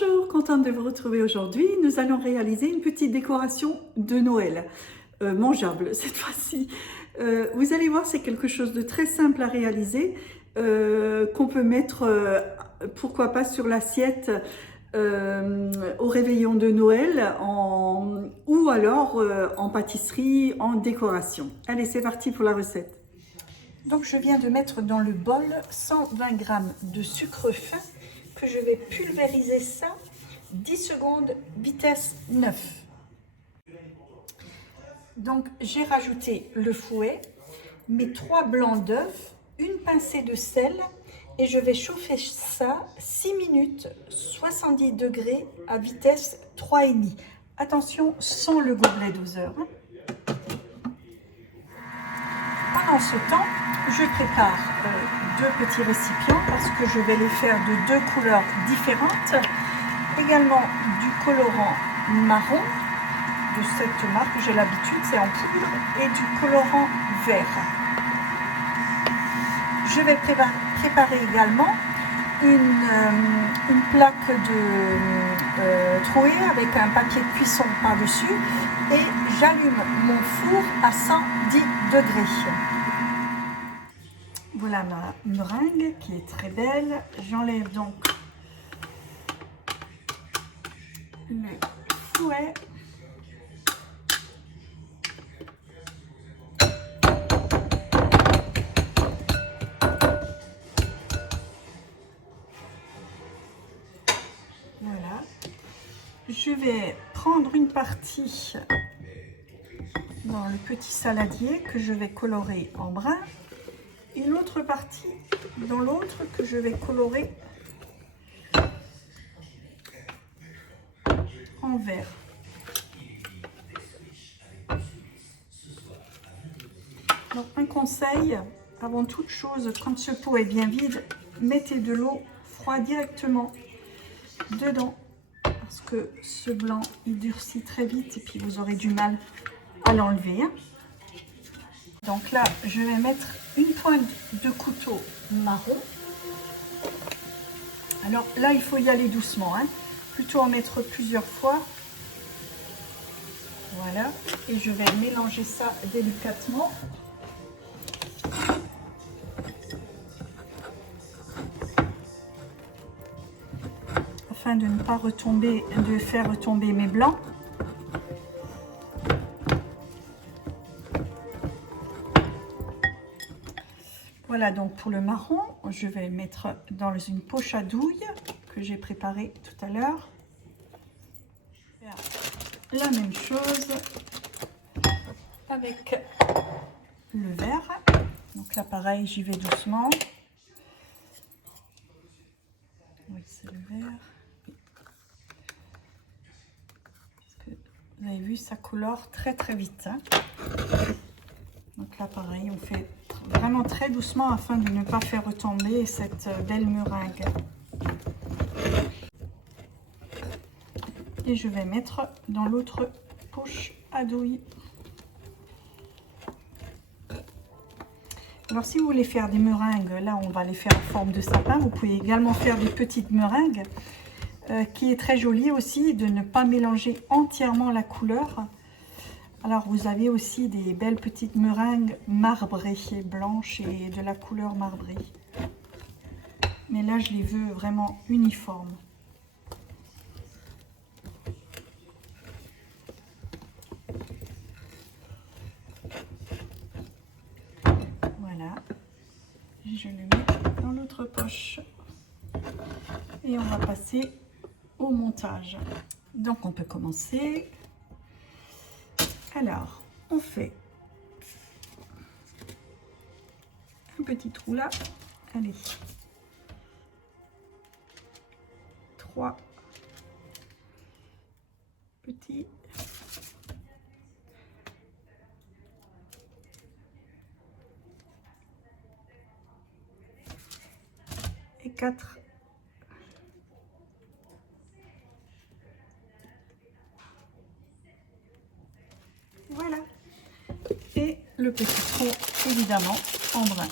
Bonjour, contente de vous retrouver aujourd'hui. Nous allons réaliser une petite décoration de Noël, mangeable cette fois-ci. Vous allez voir, c'est quelque chose de très simple à réaliser, qu'on peut mettre, pourquoi pas, sur l'assiette au réveillon de Noël ou alors en pâtisserie, en décoration. Allez, c'est parti pour la recette. Donc je viens de mettre dans le bol 120 g de sucre fin que je vais pulvériser ça 10 secondes vitesse 9. Donc j'ai rajouté le fouet, mes 3 blancs d'œufs, une pincée de sel et je vais chauffer ça 6 minutes 70 degrés à vitesse 3,5. Attention, sans le gobelet doseur. Pendant ce temps, je prépare deux petits récipients parce que je vais les faire de deux couleurs différentes. Également du colorant marron de cette marque, j'ai l'habitude, c'est en poudre, et du colorant vert. Je vais préparer également une plaque de trouée avec un papier de cuisson par-dessus et j'allume mon four à 110 degrés. Voilà ma meringue qui est très belle. J'enlève donc le fouet. Voilà. Je vais prendre une partie dans le petit saladier que je vais colorer en brun. Et l'autre partie dans l'autre que je vais colorer en vert. Donc un conseil, avant toute chose, quand ce pot est bien vide, mettez de l'eau froide directement dedans parce que ce blanc il durcit très vite et puis vous aurez du mal à l'enlever. Donc là, je vais mettre une pointe de couteau marron. Alors là, il faut y aller doucement, hein. Plutôt en mettre plusieurs fois. Voilà, et je vais mélanger ça délicatement. Afin de ne pas retomber, de faire retomber mes blancs. Voilà donc pour le marron, je vais mettre dans une poche à douille que j'ai préparée tout à l'heure. La même chose avec le vert. Donc là pareil, j'y vais doucement. Oui, c'est le vert. Vous avez vu, ça colore très très vite. Hein. Donc là pareil, on fait vraiment très doucement afin de ne pas faire retomber cette belle meringue. Et je vais mettre dans l'autre poche à douille. Alors si vous voulez faire des meringues, là on va les faire en forme de sapin. Vous pouvez également faire des petites meringues, qui est très jolie aussi, de ne pas mélanger entièrement la couleur. Alors vous avez aussi des belles petites meringues marbrées, blanches et de la couleur marbrée. Mais là je les veux vraiment uniformes. Voilà. Je le mets dans l'autre poche. Et on va passer au montage. Donc on peut commencer. Alors, on fait un petit trou là. Allez. 3 petits. Et 4. Voilà. Et le petit trou, évidemment, en brun.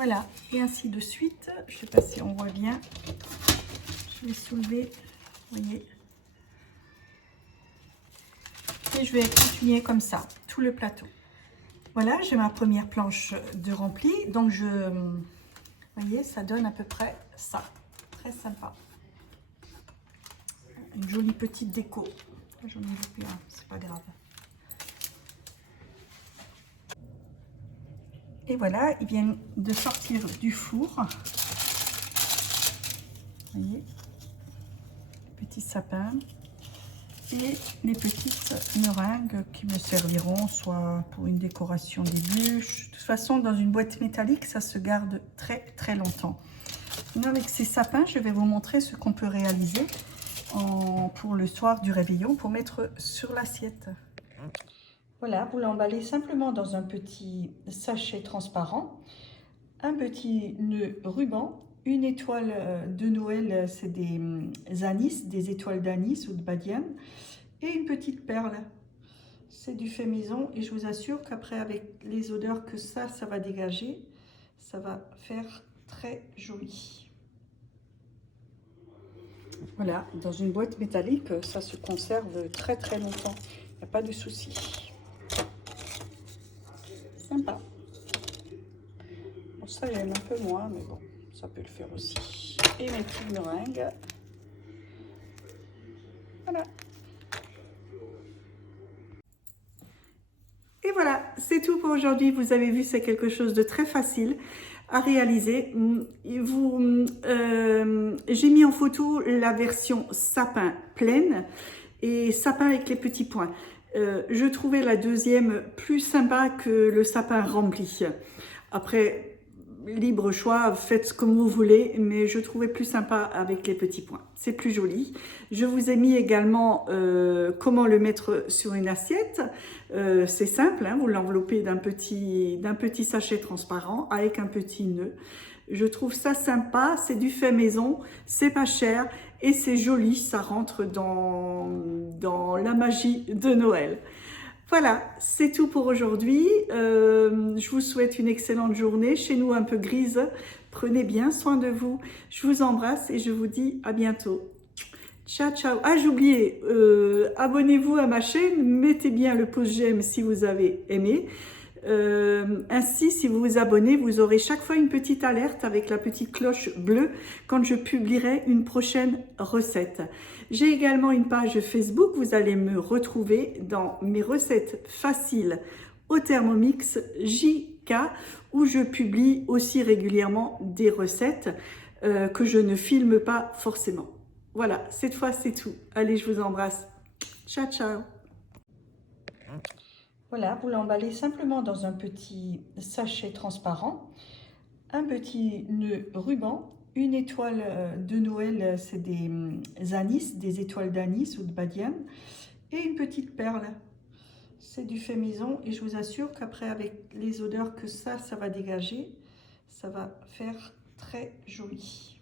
Voilà, et ainsi de suite. Je ne sais pas si on voit bien. Je vais soulever, vous voyez. Et je vais continuer comme ça, tout le plateau. Voilà, j'ai ma première planche de rempli. Donc, vous voyez, ça donne à peu près ça. Très sympa. Une jolie petite déco. J'en ai loupé un, c'est pas grave. Et voilà, ils viennent de sortir du four. Vous voyez, petit sapin. Et les petites meringues qui me serviront soit pour une décoration des bûches. De toute façon, dans une boîte métallique, ça se garde très très longtemps. Maintenant, avec ces sapins, je vais vous montrer ce qu'on peut réaliser pour le soir du réveillon pour mettre sur l'assiette. Voilà, vous l'emballez simplement dans un petit sachet transparent, un petit nœud ruban, une étoile de Noël, c'est des anis, des étoiles d'anis ou de badiane, et une petite perle. C'est du fait maison et je vous assure qu'après, avec les odeurs que ça va dégager, ça va faire très joli. Voilà, dans une boîte métallique, ça se conserve très très longtemps. Il n'y a pas de souci. Sympa. Bon, ça j'aime un peu moins, mais bon, ça peut le faire aussi. Et mes petites meringues. Voilà. Et voilà, c'est tout pour aujourd'hui. Vous avez vu, c'est quelque chose de très facile à réaliser. J'ai mis en photo la version sapin pleine et sapin avec les petits points. Je trouvais la deuxième plus sympa que le sapin rempli. Après, libre choix, faites comme vous voulez, mais je trouvais plus sympa avec les petits points. C'est plus joli. Je vous ai mis également comment le mettre sur une assiette. C'est simple, hein, vous l'enveloppez d'un petit sachet transparent avec un petit nœud. Je trouve ça sympa, c'est du fait maison, c'est pas cher et c'est joli, ça rentre dans la magie de Noël. Voilà, c'est tout pour aujourd'hui. Je vous souhaite une excellente journée. Chez nous, un peu grise. Prenez bien soin de vous. Je vous embrasse et je vous dis à bientôt. Ciao, ciao. Ah, j'ai oublié, abonnez-vous à ma chaîne. Mettez bien le pouce j'aime si vous avez aimé. Ainsi, si vous vous abonnez, vous aurez chaque fois une petite alerte avec la petite cloche bleue quand je publierai une prochaine recette. J'ai également une page Facebook, vous allez me retrouver dans mes recettes faciles au Thermomix JK où je publie aussi régulièrement des recettes que je ne filme pas forcément. Voilà, cette fois c'est tout. Allez, je vous embrasse. Ciao, ciao. Voilà, vous l'emballez simplement dans un petit sachet transparent, un petit nœud ruban, une étoile de Noël, c'est des anis, des étoiles d'anis ou de badiane, et une petite perle. C'est du fait maison et je vous assure qu'après, avec les odeurs que ça va dégager, ça va faire très joli.